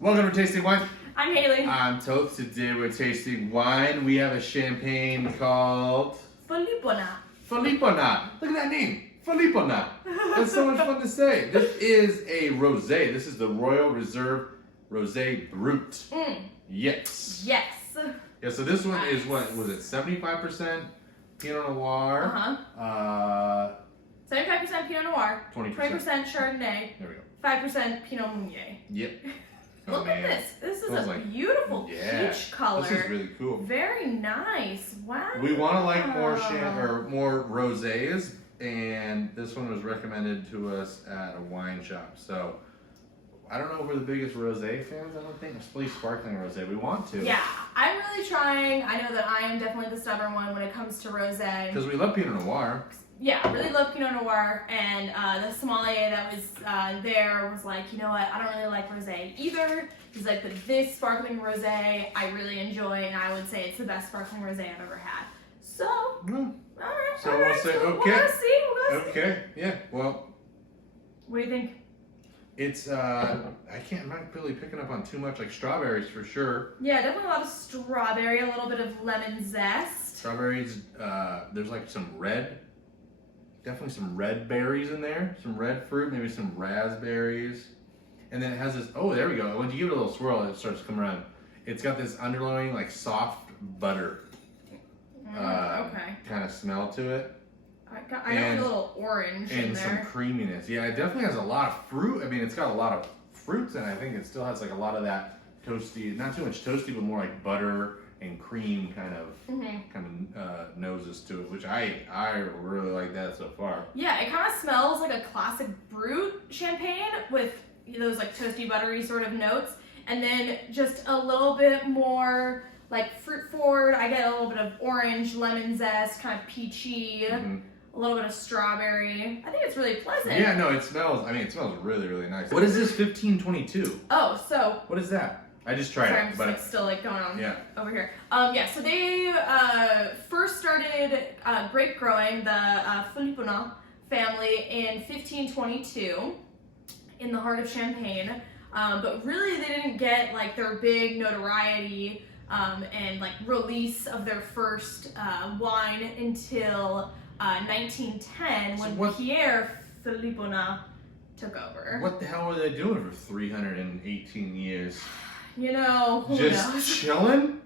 Welcome to Tasting Wine. I'm Haley. I'm Toth. Today we're tasting wine. We have a champagne called Philipponnat. Philipponnat. Look at that name, Philipponnat. That's so much fun to say. This is a rosé. This is the Royale Reserve Rosé Brut. Yes. Yes. Yeah. So this one is what was it? 75% Pinot Noir. 75% Pinot Noir. 20%. 20% Chardonnay. There we go. 5% Pinot Meunier. Yep. Look at this. This is a beautiful peach color. This is really cool. Very nice. Wow. We want to like more more rosés, and this one was recommended to us at a wine shop. So I don't know if we're the biggest rosé fans. I don't think it's really sparkling rosé. We want to. Yeah, I'm really trying. I know that I am definitely the stubborn one when it comes to rosé. Because we love Pinot Noir. Yeah, I really love Pinot Noir, and the sommelier that was there was like, you know what, I don't really like rosé either. He's like, but this sparkling rosé I really enjoy, and I would say it's the best sparkling rosé I've ever had. So, all right. So we'll say, okay. We'll see. Okay, yeah, well. What do you think? It's, I'm not really picking up on too much, like strawberries for sure. Yeah, definitely a lot of strawberry, a little bit of lemon zest. Strawberries, there's like some definitely some red berries in there, some red fruit, maybe some raspberries. And then it has this, oh, there we go. When you give it a little swirl, it starts to come around. It's got this underlying, like, soft butter kind of smell to it. I got a little orange in there. And some creaminess. Yeah, it definitely has a lot of fruit. I mean, it's got a lot of fruits, and I think it still has, like, a lot of that toasty, not too much toasty, but more like butter and cream kind of noses to it, which I really like that so far. Yeah, it kind of smells like a classic Brut champagne with those like toasty buttery sort of notes, and then just a little bit more like fruit forward. I get a little bit of orange, lemon zest, kind of peachy, a little bit of strawberry. I think it's really pleasant. Yeah, no, it smells really, really nice. What is this 1522? Oh, so what is that? I just tried it, I'm just, like, still like going on over here. So they first started grape growing, the Philipponnat family, in 1522 in the heart of Champagne. But really, they didn't get like their big notoriety and like release of their first wine until 1910 when Pierre Philipponnat took over. What the hell were they doing for 318 years? You know, who just knows? Chilling?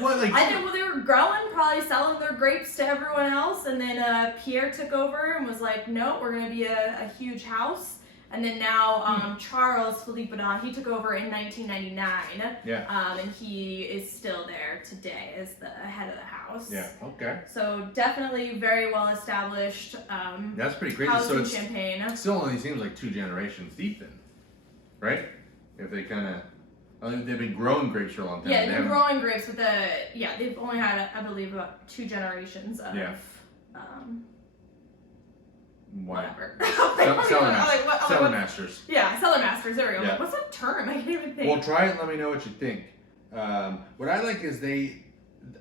What, like? I think they were growing, probably selling their grapes to everyone else, and then Pierre took over and was like, "No, we're gonna be a huge house." And then now Charles Philipponnat, he took over in 1999. Yeah. And he is still there today as the head of the house. Yeah. Okay. So definitely very well established. That's pretty crazy. House so in Champagne. It still only seems like 2 generations deep, then, right? If they kind of. They've been growing grapes for a long time. Yeah, they've been growing grapes, but they've only had, I believe, about 2 generations of whatever. Cellar masters. Yeah, cellar masters. There we go. Yeah. Like, what's that term? I can't even think. Well, try it and let me know what you think. What I like is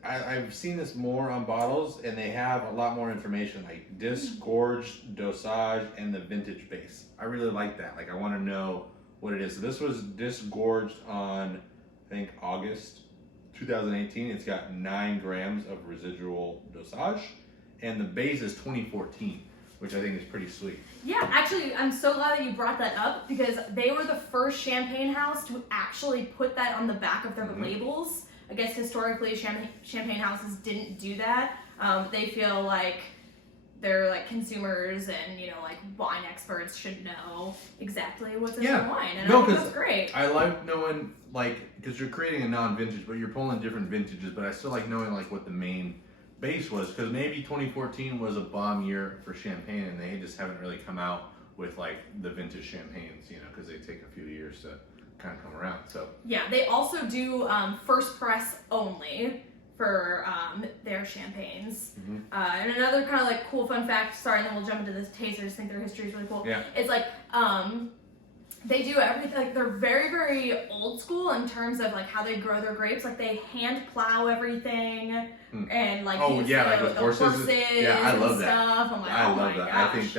I've seen this more on bottles, and they have a lot more information, like disgorged dosage and the vintage base. I really like that. Like, I want to know what it is. So this was disgorged on, I think, August 2018. It's got 9 grams of residual dosage, and the base is 2014, which I think is pretty sweet. Yeah, actually, I'm so glad that you brought that up, because they were the first champagne house to actually put that on the back of their labels. I guess historically, champagne houses didn't do that. They feel like they're like consumers, and like wine experts should know exactly what's in their wine, and I think that's great. I like knowing, like, because you're creating a non-vintage, but you're pulling different vintages. But I still like knowing like what the main base was, because maybe 2014 was a bomb year for champagne, and they just haven't really come out with like the vintage champagnes, because they take a few years to kind of come around. So yeah, they also do first press only for their champagnes. And another kind of like cool fun fact, sorry, and then we'll jump into this taste, I just think their history is really cool. Yeah. It's like they do everything, like they're very, very old school in terms of like how they grow their grapes. Like they hand plow everything and like like with horses. Yeah, I love that. I'm like, I love that. Gosh.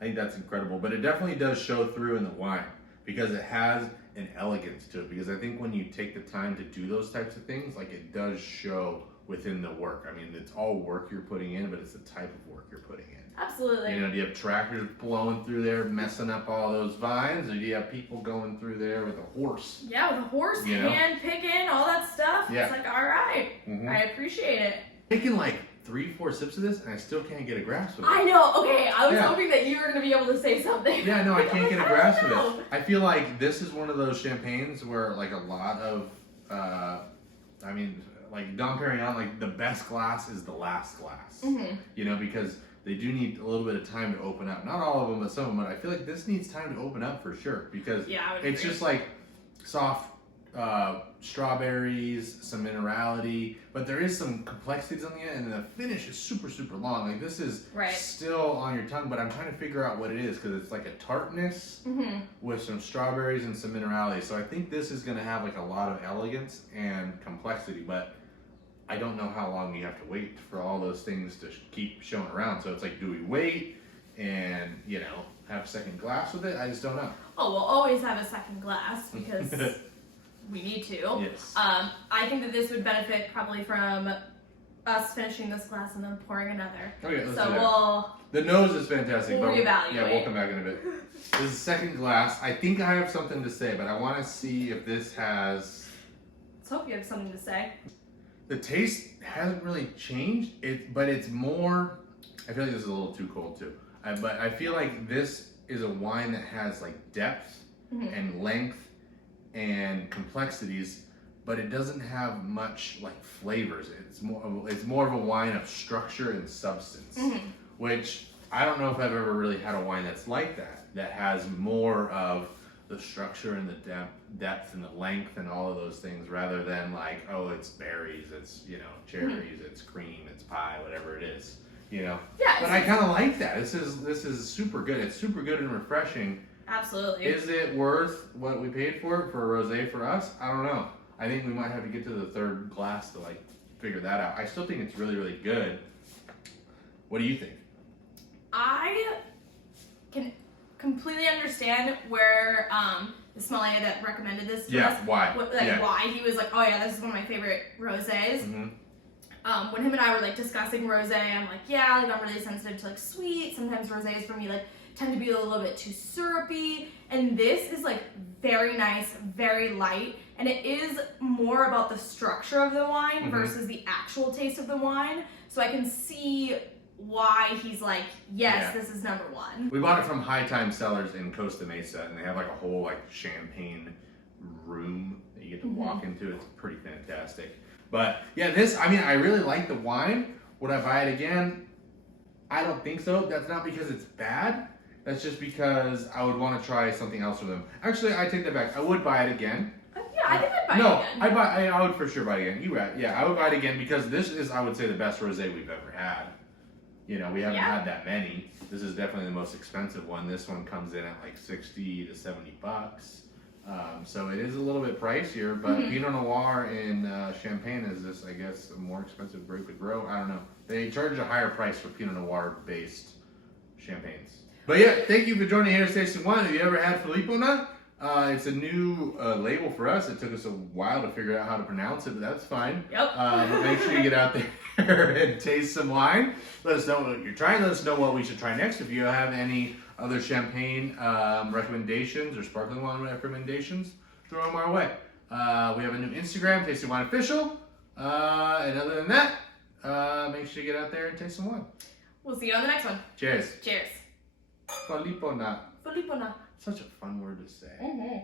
I think that's incredible. But it definitely does show through in the wine, because it has an elegance to it, because I think when you take the time to do those types of things, like it does show within the work. I mean, it's all work you're putting in, but it's the type of work you're putting in. Absolutely. You know, do you have tractors blowing through there, messing up all those vines, or do you have people going through there with a horse? Yeah, with a horse, You know? hand picking, all that stuff. Yeah. It's like, all right, Mhm. I appreciate it. Taking like 3-4 sips of this, and I still can't get a grasp of it. I know. Okay, I was Yeah. hoping that you were gonna be able to say something. Yeah, no, I can't get a I grasp don't of know. it. I feel like this is one of those champagnes where like a lot of, I mean, like Dom Perignon, like the best glass is the last glass. Mhm. You know, because they do need a little bit of time to open up. Not all of them, but some of them. But I feel like this needs time to open up for sure, because Yeah, I would it's agree. just like soft strawberries, some minerality, but there is some complexities on the end, and the finish is super, super long. Like this is Right. still on your tongue, but I'm trying to figure out what it is, because it's like a tartness Mhm. with some strawberries and some minerality. So I think this is going to have like a lot of elegance and complexity, but I don't know how long you have to wait for all those things to keep showing around. So it's like, do we wait and, you know, have a second glass with it? I just don't know. Oh, we'll always have a second glass because we need to. Yes. I think that this would benefit probably from us finishing this glass and then pouring another. Okay, let's So do that. we'll. The nose is fantastic. We'll but reevaluate. Yeah, we'll come back in a bit. This is the second glass. I think I have something to say, but I want to see if this has... Let's hope you have something to say. The taste hasn't really changed, but it's more... I feel like this is a little too cold too. But I feel like this is a wine that has like depth Mhm. and length and complexities, but it doesn't have much like flavors. It's more of a wine of structure and substance, Mhm. which I don't know if I've ever really had a wine that's like that has more of the structure and the depth and the length and all of those things, rather than like, oh, it's berries, it's, you know, cherries, it's cream, it's pie, whatever it is, you know. Yeah. But I kind of like that. This is super good. It's super good and refreshing. Absolutely. Is it worth what we paid for it for a rosé for us? I don't know. I think we might have to get to the third glass to like figure that out. I still think it's really, really good. What do you think? I can completely understand where the sommelier that recommended this to us, Why? why he was like, oh yeah, this is one of my favorite rosés. Mm-hmm. When him and I were like discussing rosé, I'm like, yeah, like I'm really sensitive to like sweet. Sometimes rosés for me like tend to be a little bit too syrupy, and this is like very nice, very light, and it is more about the structure of the wine Mhm. versus the actual taste of the wine. So I can see why he's like, yes, Yeah. this is number one. We bought it from High Time Cellars in Costa Mesa, and they have like a whole like champagne room that you get to walk into. It's pretty fantastic. But yeah, this, I mean, I really like the wine. Would I buy it again? I don't think so. That's not because it's bad. That's just because I would want to try something else with them. Actually, I take that back. I would buy it again. Yeah, I think I'd buy No, it again. I would for sure buy it again. You're right. Yeah, I would buy it again, because this is, I would say, the best rosé we've ever had. You know, we haven't Yeah. had that many. This is definitely the most expensive one. This one comes in at like 60 to 70 bucks. So it is a little bit pricier, but Mhm. Pinot Noir in Champagne is this, I guess, a more expensive grape to grow. I don't know. They charge a higher price for Pinot Noir based champagnes. But yeah, thank you for joining here at Tasting Wine. Have you ever had Philipponnat? It's a new label for us. It took us a while to figure out how to pronounce it, but that's fine. Yep. But make sure you get out there and taste some wine. Let us know what you're trying. Let us know what we should try next. If you have any other champagne recommendations or sparkling wine recommendations, throw them our way. We have a new Instagram, Tasting Wine Official. And other than that, make sure you get out there and taste some wine. We'll see you on the next one. Cheers. Cheers. Philipponnat. Philipponnat. Such a fun word to say. Mm-hmm.